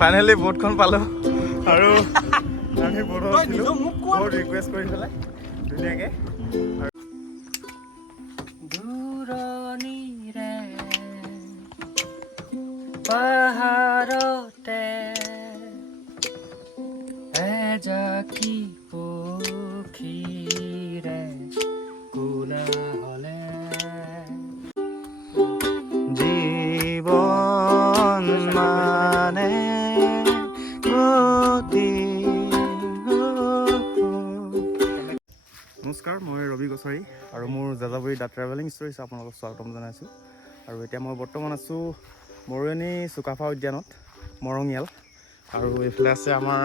Finally বোটখন পালোঁ আৰু আমি বোটত উঠিলোঁ বহুত ৰিকুৱেষ্ট কৰি পেলাই ধুনীয়াকৈ দূৰণিৰে পাহাৰতে এজাকি পক্ষীৰে কোলাহলে জীৱন মানে নমস্কাৰ, মই ৰবি গোস্বাৰী আৰু মোৰ যাযাবৰী দা ট্ৰেভেলিং ষ্টৰিজ আপোনালোকক স্বাগতম জনাইছোঁ। আৰু এতিয়া মই বৰ্তমান আছোঁ মৰয়নী চুকাফা উদ্যানত মৰঙীয়াল। আৰু এইফালে আছে আমাৰ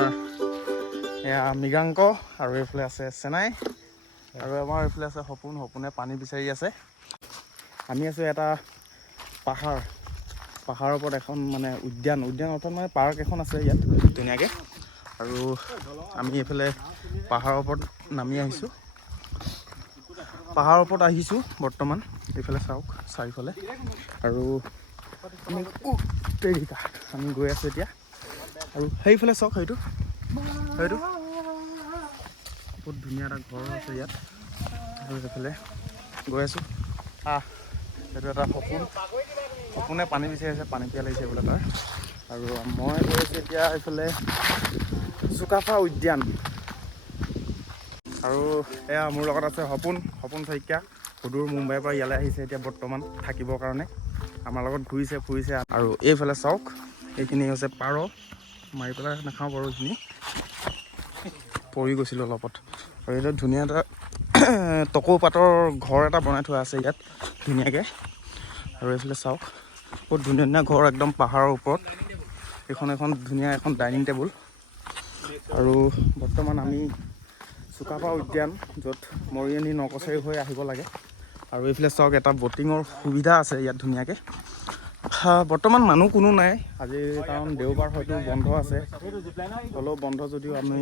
এয়া মৃগাংক আৰু এইফালে আছে চেনাই আৰু আমাৰ এইফালে আছে সপোনে পানী বিচাৰি আছে। আমি আছোঁ এটা পাহাৰৰ ওপৰত এখন মানে উদ্যান অৰ্থাৎ মানে পাৰ্ক এখন আছে ইয়াত ধুনীয়াকৈ। আৰু আমি এইফালে পাহাৰৰ ওপৰত নামি আহিছোঁ। পাহাৰৰ ওপৰত আহিছোঁ বৰ্তমান। এইফালে চাওক চাৰিওফালে আৰু আমি গৈ আছোঁ এতিয়া। আৰু সেইফালে চাওক সেইটো বহুত ধুনীয়া এটা ঘৰ আছে ইয়াত। আৰু সেইফালে গৈ আছোঁ। সেইটো এটা সপোনে পানী বিচাৰি আছে, পানী পিয়া লাগিছে বোলে তাৰ। আৰু মই গৈ আছোঁ এতিয়া এইফালে চুকাফা উদ্যান। আৰু এয়া মোৰ লগত আছে সপোন শইকীয়া। সুদূৰ মুম্বাইৰ পৰা ইয়ালৈ আহিছে এতিয়া বৰ্তমান থাকিবৰ কাৰণে। আমাৰ লগত ফুৰিছে। আৰু এইফালে চাওক, এইখিনি হৈছে পাৰ। মাৰি পেলাই নাখাওঁ বাৰু, এইখিনি পৰি গৈছিলোঁ অলপত। আৰু এইটো ধুনীয়া এটা টকৌ পাতৰ ঘৰ এটা বনাই থোৱা আছে ইয়াত ধুনীয়াকৈ। আৰু এইফালে চাওক বহুত ধুনীয়া ঘৰ একদম পাহাৰৰ ওপৰত। এখন ধুনীয়া এখন ডাইনিং টেবুল। আৰু বৰ্তমান আমি চুকাফা উদ্যান, য'ত মৰয়নী নকছাৰী হৈ আহিব লাগে। আৰু এইফালে চাওক এটা ব'টিঙৰ সুবিধা আছে ইয়াত ধুনীয়াকৈ। বৰ্তমান মানুহ কোনো নাই আজি, কাৰণ দেওবাৰ হয়তো বন্ধ আছে। হ'লেও বন্ধ যদিও আমি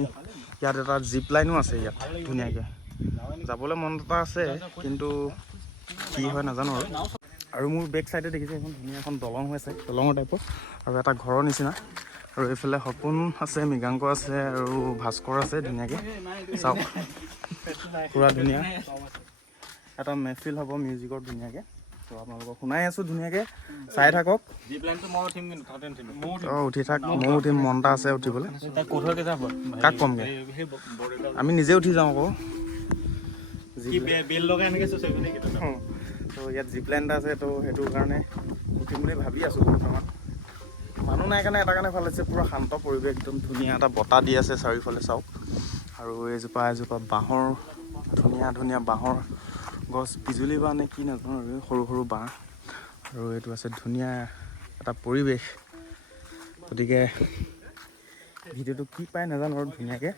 ইয়াত এটা জিপ লাইনো আছে ইয়াত ধুনীয়াকৈ। যাবলৈ মন এটা আছে, কিন্তু কি হয় নাজানো আৰু মোৰ বেক চাইডে দেখিছে এখন ধুনীয়া এখন দলং হৈ আছে, দলঙৰ টাইপৰ আৰু এটা ঘৰৰ নিচিনা। আৰু এইফালে সপোন আছে, মৃগাংক আছে আৰু ভাস্কৰ আছে ধুনীয়াকৈ। চাওক পুৰা ধুনীয়া এটা মেহফিল হ'ব মিউজিকৰ ধুনীয়াকৈ। ত' আপোনালোকক শুনাই আছোঁ ধুনীয়াকৈ, চাই থাকক। উঠি থাক, ময়ো উঠিম, মন এটা আছে উঠিবলৈ। কাক কমগৈ, আমি নিজে উঠি যাওঁ আকৌ। ত' ইয়াত জিপ লাইন এটা আছে, ত' সেইটো কাৰণে উঠিম বুলি ভাবি আছোঁ। বৰ্তমান মানুহ নাই কাৰণে এটা কাৰণে ভাল হৈছে, পূৰা শান্ত পৰিৱেশ, একদম ধুনীয়া এটা বতাহ দি আছে চাৰিওফালে চাওক। আৰু এজোপা বাঁহৰ ধুনীয়া বাঁহৰ গছ, বিজুলী বাঁহ নে কি নাজানো, আৰু সৰু বাঁহ। আৰু এইটো আছে ধুনীয়া এটা পৰিৱেশ। গতিকে ভিডিঅ'টো কি পায় নাজানো আৰু ধুনীয়াকৈ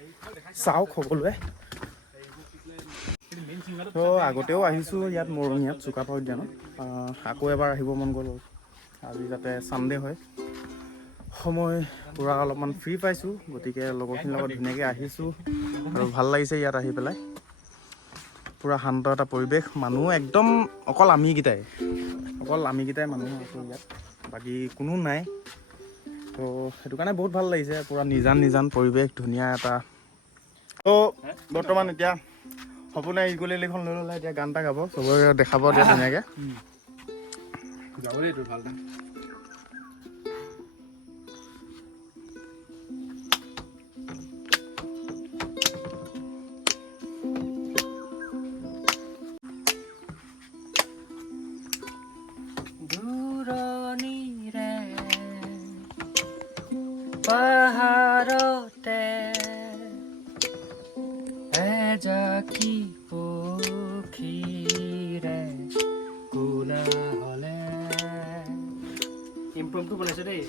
চাওক সকলোৱে। ত' আগতেও আহিছোঁ ইয়াত মৰঙীয়াত চুকাফা উদ্যানত। আকৌ এবাৰ আহিব মন গ'ল। আজি যাতে ছানডে' হয়, সময় পূৰা অলপমান ফ্ৰী পাইছোঁ, গতিকে লগৰখিনিৰ লগত ধুনীয়াকৈ আহিছোঁ। আৰু ভাল লাগিছে ইয়াত আহি পেলাই। পূৰা শান্ত এটা পৰিৱেশ, মানুহ একদম অকল আমিকেইটাই মানুহ আছোঁ ইয়াত, বাকী কোনো নাই। ত' সেইটো কাৰণে বহুত ভাল লাগিছে, পূৰা নিজান পৰিৱেশ ধুনীয়া এটা। ত' বৰ্তমান এতিয়া সপোনে ইকুলেলিখন লৈ ল'লে, এতিয়া গান এটা গাব, চবৰে দেখাব এতিয়া ধুনীয়াকৈ। দূৰণিৰে পাহাৰতে এজাকি পক্ষীৰে কোলাহলে। ইম্প্ৰুভটো বনাইছে দেই।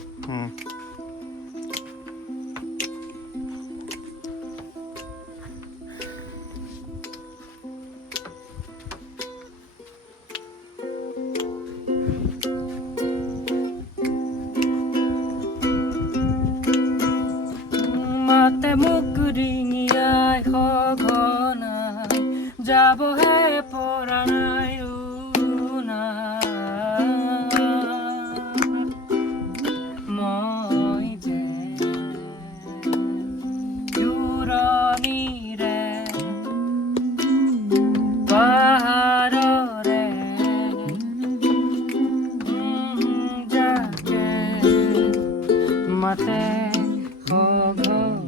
মাতে মোক ডিঙিয়াই সঘনাই, যাবহে পৰা নাই মই যে মাতে সঘনাই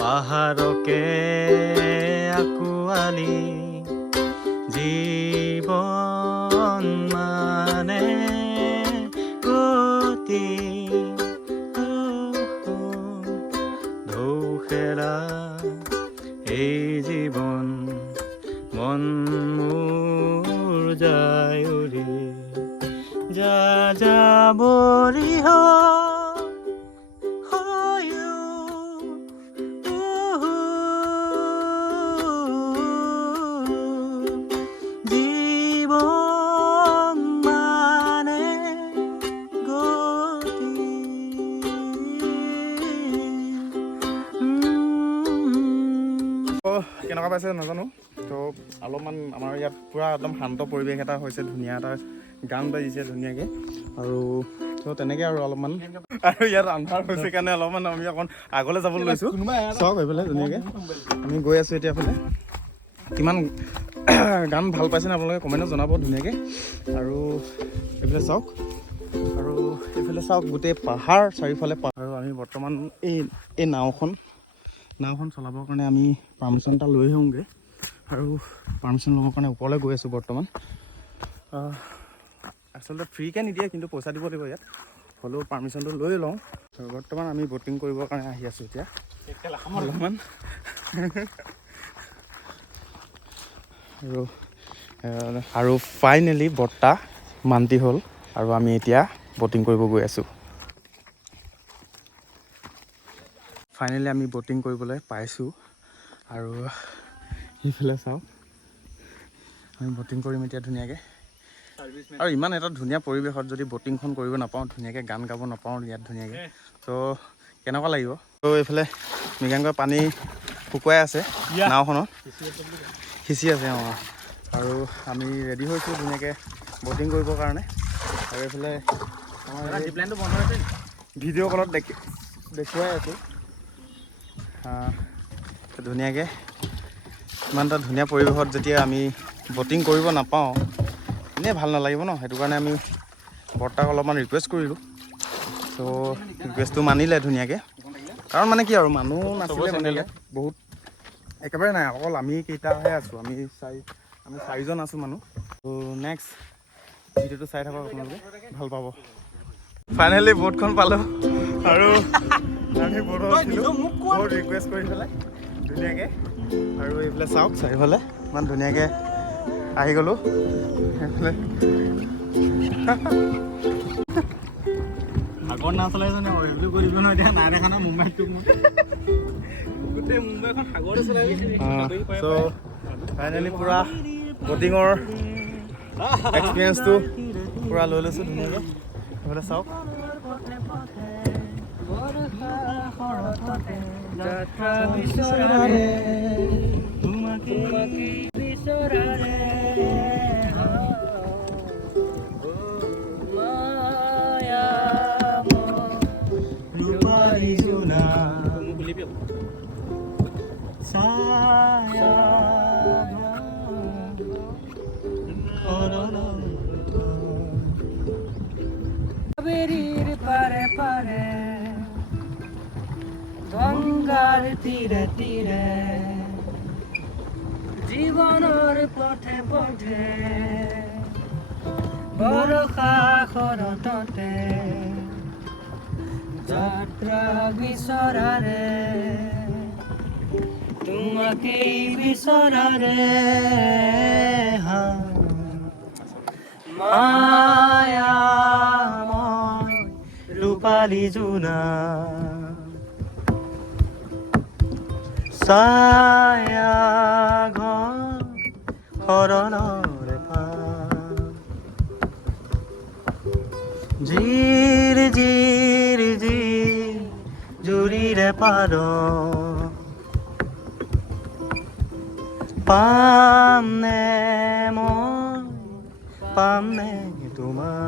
পাহাৰকে আঁকোৱালি জীৱন মানে গতি ঢৌ-খেলা এই জীৱন মন মোৰ যায় উৰি যাযাবৰী কেনেকুৱা পাইছে নাজানো। তো অলপমান আমাৰ ইয়াত পূৰা একদম শান্ত পৰিৱেশ এটা হৈছে, ধুনীয়া এটা গান বাজিছে ধুনীয়াকৈ আৰু তো তেনেকৈ আৰু অলপমান আৰু ইয়াত আন্ধাৰ হৈছে কাৰণে অলপমান আমি অকণ আগলৈ যাবলৈ লৈছোঁ। চাওক এইফালে ধুনীয়াকৈ আমি গৈ আছোঁ এতিয়া এফালে। কিমান গান ভাল পাইছেনে আপোনালোকে কমেণ্টত জনাব ধুনীয়াকৈ। আৰু এইফালে চাওক আৰু এইফালে চাওক গোটেই পাহাৰ চাৰিওফালে আৰু আমি বৰ্তমান এই নাওখন চলাবৰ কাৰণে আমি পাৰ্মিশ্যন এটা লৈ আহোঁগৈ আৰু পাৰ্মিশ্যন ল'বৰ কাৰণে ওপৰলৈ গৈ আছোঁ বৰ্তমান। আচলতে ফ্ৰীকৈ নিদিয়ে, কিন্তু পইচা দিব লাগিব ইয়াত, হ'লেও পাৰ্মিশ্যনটো লৈ লওঁ। বৰ্তমান আমি ব'টিং কৰিবৰ কাৰণে আহি আছোঁ এতিয়া অলপমান আৰু ফাইনেলি বৰ্তা মান্তি হ'ল আৰু আমি এতিয়া ব'টিং কৰিব গৈ আছোঁ। ফাইনেলি আমি ব'টিং কৰিবলৈ পাইছোঁ আৰু সেইফালে চাওক আমি ব'টিং কৰিম এতিয়া ধুনীয়াকৈ। আৰু ইমান এটা ধুনীয়া পৰিৱেশত যদি ব'টিংখন কৰিব নাপাওঁ, ধুনীয়াকৈ গান গাব নাপাওঁ ইয়াত ধুনীয়াকৈ, তো কেনেকুৱা লাগিব। তো এইফালে মৃগাংক পানী শুকুৱাই আছে, নাওখনত সিঁচি আছে অঁ। আৰু আমি ৰেডি হৈছোঁ ধুনীয়াকৈ ব'টিং কৰিবৰ কাৰণে। আৰু এইফালে আমাৰ প্লেনটো বন্ধ হৈছে, ভিডিঅ' কলত দেখুৱাই আছোঁ ধুনীয়াকৈ। ইমান এটা ধুনীয়া পৰিৱেশত যেতিয়া আমি ব'টিং কৰিব নাপাওঁ এনেই ভাল নালাগিব ন, সেইটো কাৰণে আমি বৰ্তাক অলপমান ৰিকুৱেষ্ট কৰিলোঁ। ত' ৰিকুৱেষ্টটো মানিলে ধুনীয়াকৈ, কাৰণ মানে কি আৰু মানুহ নাছিলে মানে বহুত একেবাৰে নাই, অকল আমি কেইটাহে আছোঁ, আমি চাৰিজন আছোঁ মানুহ। ত' নেক্সট ভিডিঅ'টো চাই থাকক আপোনালোকে, ভাল পাব। ফাইনেলি ব'টখন পালোঁ আৰু আমি ব'টত উঠিলোঁ বহুত ৰিকুৱেষ্ট কৰি পেলাই ধুনীয়াকৈ। আৰু এইফালে চাওক চাৰিওফালে ইমান ধুনীয়াকৈ আহি গ'লোঁ এইফালে। বৰ নাও চলাইছ নে ৰিভিউ কৰিব নহয় এতিয়া নাই দেখা না মুম্বাইত গোটেই মুম্বাইখন সাগৰতে চলাই চ' ফাইনেলি পূৰা ব'টিঙৰ এক্সপিৰিয়েঞ্চটো পূৰা লৈ লৈছোঁ ধুনীয়াকৈ সেইফালে চাওক কাবেৰীৰ পাৰে পাৰে গঙ্গাৰ তীৰে তীৰে জীবনেৰ পথে পথে বৰষা খৰততে যাত্ৰা বিচৰাৰে তোমাকেই বিচৰাৰে মায়াময় ৰূপালী জোনা ছায়া ঘৰ শৰণৰে জিৰ জিৰ জিৰ জুৰিৰে পাৰ পাম নে মই পাম নে তোমাৰ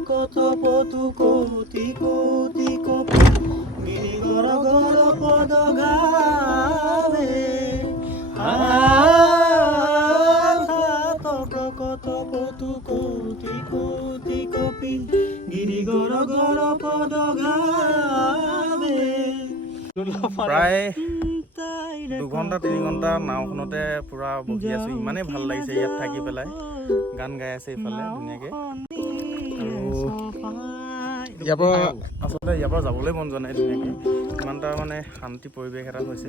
প্ৰকট পতু কোটি কোটি কপি গিৰিগৰ গৰ পদ গাবে প্ৰকট পতু কোটি কোটি কপি গিৰিগৰ গৰ পদ গাবে প্ৰায় 2 ঘণ্টা 3 ঘণ্টা নাওখনতে পূৰা বহি আছোঁ ইমানেই ভাল লাগিছে ইয়াত থাকি পেলাই গান গাই আছে ইফালে ধুনীয়াকৈ ইয়াৰ পৰা আচলতে ইয়াৰ পৰা যাবলৈ মন যোৱা নাই ধুনীয়াকৈ ইমান এটা মানে শান্তি পৰিৱেশ এটা হৈছে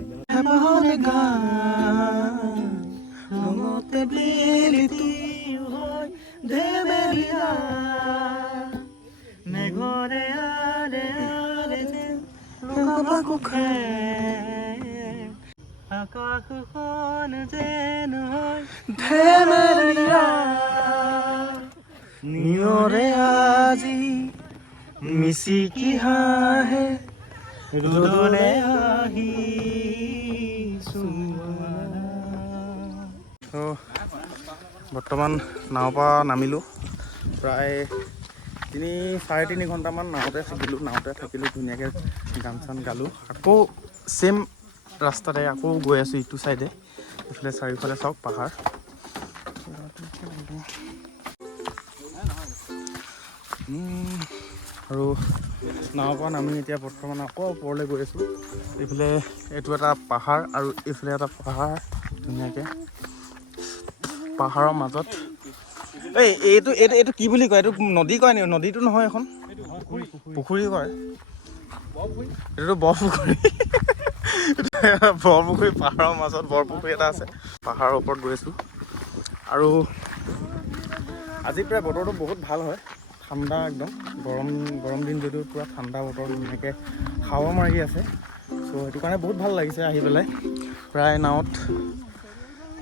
আকাশখন যেন হয় ধেমেলীয়া নিয়ৰে আজি মিচিকি হাঁহে ৰ'দলে আহি বৰ্তমান নাৱৰ পৰা নামিলোঁ প্ৰায় 3-3.5 ঘণ্টামান নাৱতে থাকিলোঁ ধুনীয়াকৈ গান চান গালোঁ আকৌ ছেইম ৰাস্তাতে আকৌ গৈ আছোঁ ইটো চাইডে এইফালে চাৰিওফালে চাওক পাহাৰ আৰু নাৱৰ পৰা নামি এতিয়া বৰ্তমান আকৌ ওপৰলৈ গৈ আছোঁ এইফালে এইটো এটা পাহাৰ আৰু এইফালে এটা পাহাৰ ধুনীয়াকৈ পাহাৰৰ মাজত এইটো কি বুলি কয় এইটো নদী কয় নি নদীটো নহয় এখন পুখুৰী কয় এইটোতো বৰপুখুৰী বৰপুখুৰী পাহাৰৰ মাজত বৰপুখুৰী এটা আছে পাহাৰৰ ওপৰত গৈ আছোঁ আৰু আজি প্ৰায় বতৰটো বহুত ভাল হয় ঠাণ্ডা একদম গৰম দিন যদিও পূৰা ঠাণ্ডা বতৰ ধুনীয়াকৈ হাৱা মাৰি আছে চ' সেইটো কাৰণে বহুত ভাল লাগিছে আহি পেলাই প্ৰায় নাৱত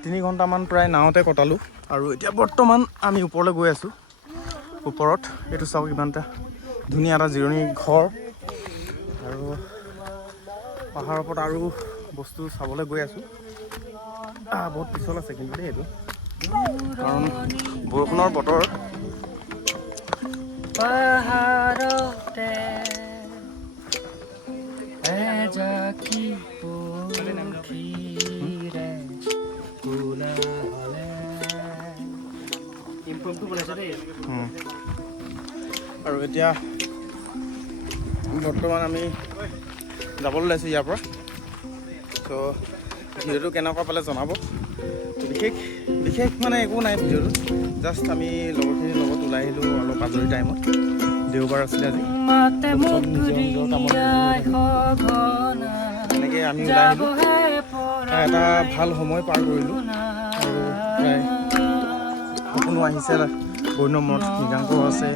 3 ঘণ্টামান প্ৰায় নাৱতে কটালোঁ আৰু এতিয়া বৰ্তমান আমি ওপৰলৈ গৈ আছোঁ ওপৰত এইটো চাওক ইমান এটা ধুনীয়া এটা জিৰণি ঘৰ আৰু পাহাৰৰ ওপৰত আৰু বস্তু চাবলৈ গৈ আছোঁ বহুত পিছল আছে কিন্তু দেই এইটো কাৰণ বৰষুণৰ বতৰ পাহাৰতে এজাকি পক্ষীৰে কোলাহলে ইম্প্ৰুভটো বনাইছে দেই আৰু এতিয়া বৰ্তমান আমি যাবলৈ ওলাইছোঁ ইয়াৰ পৰা ত' ভিডিঅ'টো কেনেকুৱা পালে জনাব বিশেষ বিশেষ মানে একো নাই ভিডিঅ'টোত জাষ্ট আমি লগৰখিনিৰ লগত ওলাই আহিলোঁ অলপ আজৰি টাইমত দেওবাৰ আছিলে আজি চব নিজৰ নিজৰ কামত এনেকৈ আমি ওলাই আহিলোঁ এটা ভাল সময় পাৰ কৰিলোঁ আৰু প্ৰায় সপোনো আহিছে বৈনমত মৃগাংক আছে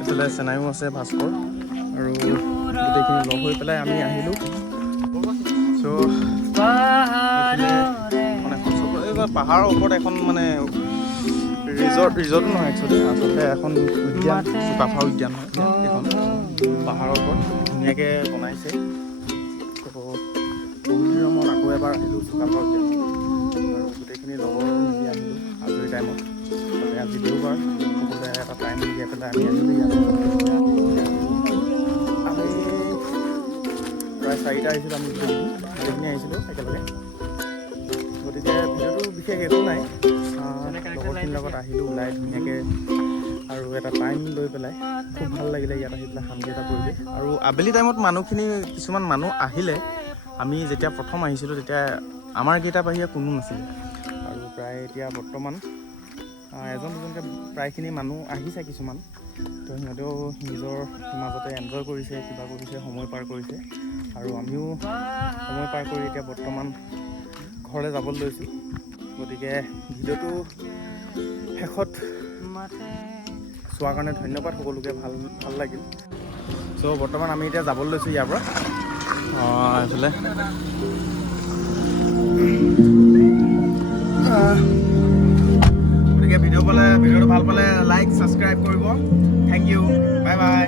এইফালে চেনাইও আছে ভাস্কৰ আৰু গোটেইখিনি লগ হৈ পেলাই আমি আহিলোঁ চ' পাহাৰৰ ওপৰত এখন মানে ৰিজৰ্টো নহয় একচুৱেলি আচলতে এখন উদ্যান চুকাফা উদ্যান হয় এইখন পাহাৰৰ ওপৰত ধুনীয়াকৈ বনাইছে ত' বহুত দিনৰ মূৰত আকৌ এবাৰ আহিলোঁ চুকাফা উদ্যান আৰু গোটেইখিনি লগৰ মিলি আহিলোঁ আজৰি টাইমত তাতে আজি দেওবাৰ সকলোৱে এটা টাইম উলিয়াই পেলাই আমি আহিলোঁ ইয়াত আমি প্ৰায় 4টা আহিছিলোঁ আমি গোটেইখিনি আহিছিলোঁ একেলগে গতিকে ভিডিঅ'টো বিশেষ একো নাই লগৰখিনিৰ লগত আহিলোঁ ওলাই ধুনীয়াকৈ আৰু এটা টাইম লৈ পেলাই খুব ভাল লাগিলে ইয়াত আহি পেলাই শান্তি এটা পৰিৱেশ আৰু আবেলি টাইমত মানুহখিনি কিছুমান মানুহ আহিলে আমি যেতিয়া প্ৰথম আহিছিলোঁ তেতিয়া আমাৰ কেইটা বাহিৰে কোনো নাছিলে আৰু প্ৰায় এতিয়া বৰ্তমান এজন দুজনকৈ প্ৰায়খিনি মানুহ আহিছে কিছুমান তো সিহঁতেও নিজৰ মাজতে এনজয় কৰিছে কিবা কৰিছে সময় পাৰ কৰিছে আৰু আমিও সময় পাৰ কৰি এতিয়া বৰ্তমান ঘৰলৈ যাবলৈ লৈছোঁ গতিকে ভিডিঅ'টো শেষত চোৱাৰ কাৰণে ধন্যবাদ সকলোকে ভাল লাগিল চ' বৰ্তমান আমি এতিয়া যাবলৈ লৈছোঁ ইয়াৰ পৰা এইফালে গতিকে ভিডিঅ'টো ভাল পালে লাইক ছাবস্ক্ৰাইব কৰিব থেংক ইউ বাই বাই